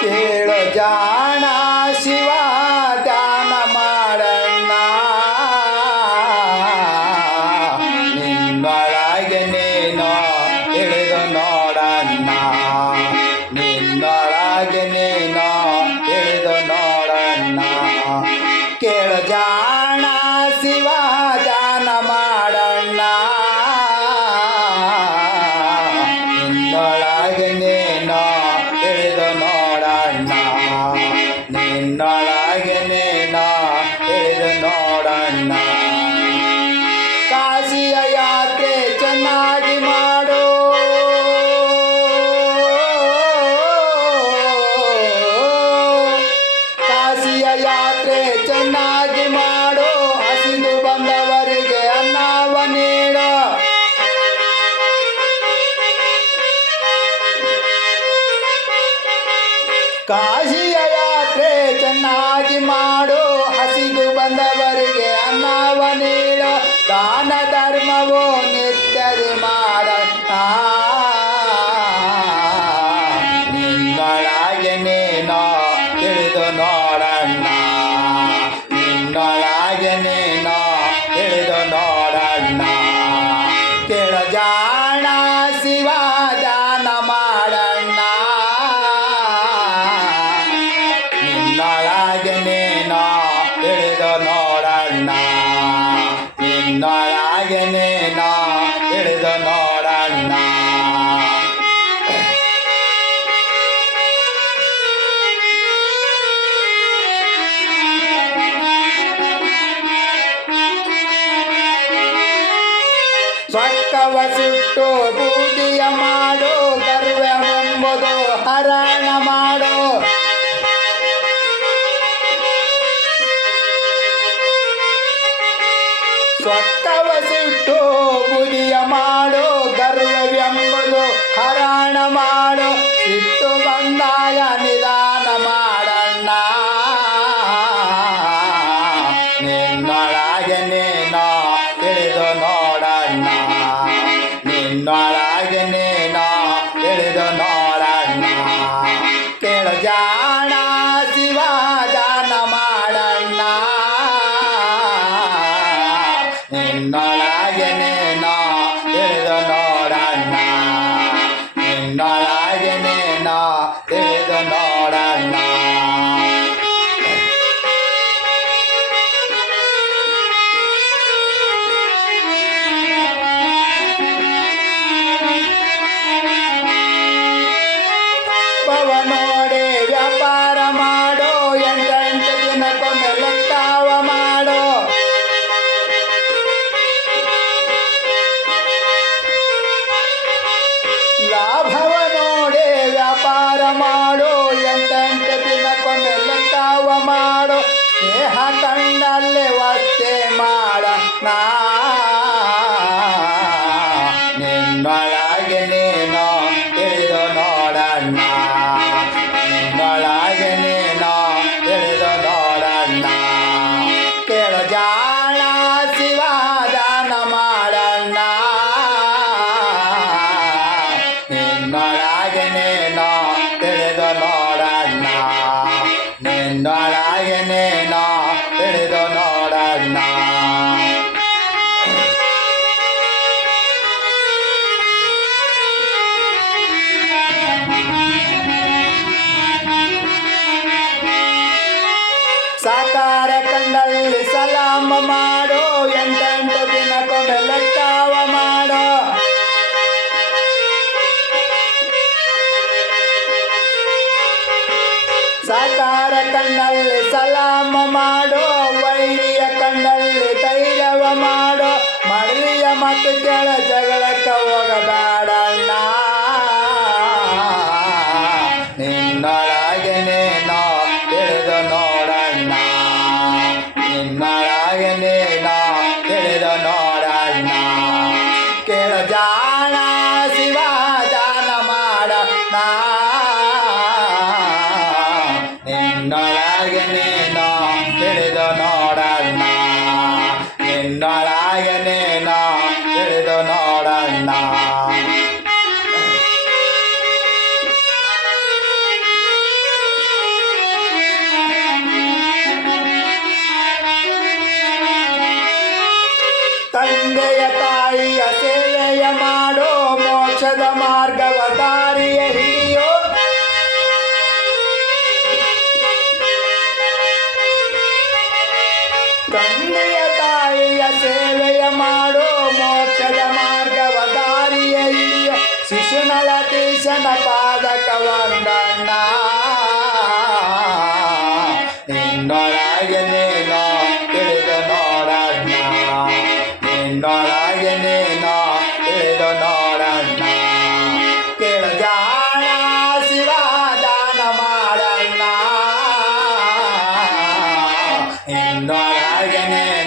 ಕೇಳು ಜಾಣ ಶಿವ ಧ್ಯಾನ ಮಾಡಣ್ಣ, ನಿನ್ನೊಳಗೆ ನೀನು ತಿಳಿದು ನೋಡಣ್ಣ, ನಿನ್ನೊಳಗೆ ನೀನು ತಿಳಿದು ನೋಡಣ್ಣ. ಕೇಳು ಜಾಣ ಶಿವ ಧ್ಯಾನ ಮಾಡಣ್ಣ, ನಿನ್ನೊಳಗೆ ನೀನು ತಿಳಿದು ನೋಡಣ್ಣ, ನಿನ್ನೊಳಗೆ ನೀನು ತಿಳಿದು ನೋಡಣ್ಣ. ಕಾಶಿಯ ಯಾತ್ರೆ ಚೆನ್ನಾಗಿ ಮಾಡು, ಕಾಶಿಯ ಯಾತ್ರೆ ಚೆನ್ನಾಗಿ ಮಾಡು, ಹಸಿದು ಬಂದವರಿಗೆ ಅನ್ನವ ನೀಡು. ಕಾಶಿಯ ಯಾತ್ರೆ ಚೆನ್ನಾಗಿ ಮಾಡು, ಹಸಿದು ಬಂದವರಿಗೆ ಅನ್ನವ ನೀಡು. ದಾನ ಧರ್ಮವು ನಿತ್ಯದಿ ಮಾಡಣ್ಣ, ನಿನ್ನೊಳಗೆ ನೀನು ತಿಳಿದು ನೋಡಣ್ಣ, ನಿನ್ನೊಳಗೆ ನೀನು ತಿಳಿದು ನೋಡಣ್ಣ. ಕೇಳು ಜಾಣ ಶಿವ ಧ್ಯಾನ ಮಾಡಣ್ಣ, ನಿನ್ನೊಳಗೆ ನೀನು ತಿಳಿದು ನೋಡಣ್ಣ, ನಿನ್ನೊಳಗೆ ನೀನು ತಿಳಿದು ನೋಡಣ್ಣ. ಸ್ವಕ್ಕವ ಸುಟ್ಟು ಬೂದಿಯ ಮಾಡು, ಗರ್ವವೆಂಬುದು ಹರಣ ಮಾಡು. ಸ್ವಕ್ಕವ ಸುಟ್ಟು ಬೂದಿಯ ಮಾಡು, ಗರ್ವವೆಂಬುದು ಹರಣ ಮಾಡು. ಸಿಟ್ಟು ಬಂದಾಯ ನಿಧಾನ ಮಾಡಣ್ಣ, ನಿನ್ನೊಳಗೆ ನೀನು ತಿಳಿದು ನೋಡಣ್ಣ, ನಿನ್ನೊಳಗೆ ನೀನು ತಿಳಿದು ನೋಡಣ್ಣ. ಕೇಳು ಜಾಣ ಶಿವ ಧ್ಯಾನ ಮಾಡಣ್ಣ, ನಿನ್ನೊಳಗೆ ನೀನು ತಿಳಿದು ನೋಡಣ್ಣ, ನಿನ್ನೊಳಗೆ ನೀನು ತಿಳಿದು ನೋಡಣ್ಣ. ನೋಡಿ ವ್ಯಾಪಾರ ಮಾಡು, ಎಂಟೆಂಟು ದಿನಕ್ಕೊಮ್ಮೆ ಲೆಕ್ಕವ ಮಾಡು. ಲಾಭವ ನೋಡಿ ವ್ಯಾಪಾರ ಮಾಡು, ಎಂಟೆಂಟು ದಿನಕ್ಕೊಮ್ಮೆ ಲೆಕ್ಕವ ಮಾಡು. ಸ್ನೇಹ ಕಂಡಲ್ಲಿ ವಸ್ತೆ ಮಾಡಣ್ಣ, ನಿನ್ನೊಳಗೆ ನೀನು ತಿಳಿದು ನೋಡಣ್ಣ, ನಿನ್ನೊಳಗೆ ನೀನು ತಿಳಿದು ನೋಡಣ್ಣ. ಕೇಳು ಜಾಣ ಶಿವ ಧ್ಯಾನ ಮಾಡಣ್ಣ, ನಿನ್ನೊಳಗೆ ನೀನು ತಿಳಿದು ನೋಡಣ್ಣ, ನಿನ್ನೊಳಗೆ ನೀನು ತಿಳಿದು ನೋಡಣ್ಣ. ಸಾಕಾರ ಕಂಡಲ್ಲಿ ಸಲಾಮ ಮಾಡು, ಎಂಟೆಂಟು ದಿನಕ್ಕೊಮ್ಮೆ ಲೆಕ್ಕವ ಮಾಡು. ಸಾಕಾರ ಕಣ್ಣಲ್ಲಿ ಸಲಾಮ ಮಾಡು, ವೈರಿಯ ಕಣ್ಣಲ್ಲಿ ಧೈರ್ಯವ ಮಾಡು. ಮಡಲಿಯ ಮತ್ತು ಕೆಳ ಜಗಳಕ್ಕೆ ಹೋಗಬೇಡಣ್ಣ, ನಿನ್ನೊಳಗೆ ನೀನು ತಿಳಿದು ನೋಡಣ್ಣ, ನಿನ್ನೊಳಗೆ ನೀನು ತಿಳಿದು ನೋಡಣ್ಣ. ಕೇಳು ಜಾಣ ಶಿವ ಧ್ಯಾನ ಮಾಡಣ್ಣ, ನಿನ್ನೊಳಗೆ ನೀನು ತಿಳಿದು ನೋಡಣ್ಣ, ನಿನ್ನೊಳಗೆ ನೀನು ತಿಳಿದು ನೋಡಣ್ಣ. ಮೋಕ್ಷದ ಮಾರ್ಗವ ದಾರಿಯ ಹಿಡಿಯೋ ತಂದೆಯ ತಾಯಿಯ ಸೇವೆಯ ಮಾಡೋ ಮೋಕ್ಷದ ಮಾರ್ಗವ ದಾರಿಯ ಹಿಡಿಯೋ ಶಿಶುನಳ ದೇಶನ ಪಾದಕ ವಂದಣ್ಣ ನಿನ್ನೊಳಗೆ ನೀನೋ ತಿಳಿದು ನೋಡಣ್ಣ ನಿನ್ನೊಳಗೆ ನೀನೋ ತಿಳಿದು ನೋಡಣ್ಣ ಕೇಳಜಾಣ ಶಿವದಾನ ಮಾಡಣ್ಣ ನಿನ್ನೊಳಗೆ ನೀನೋ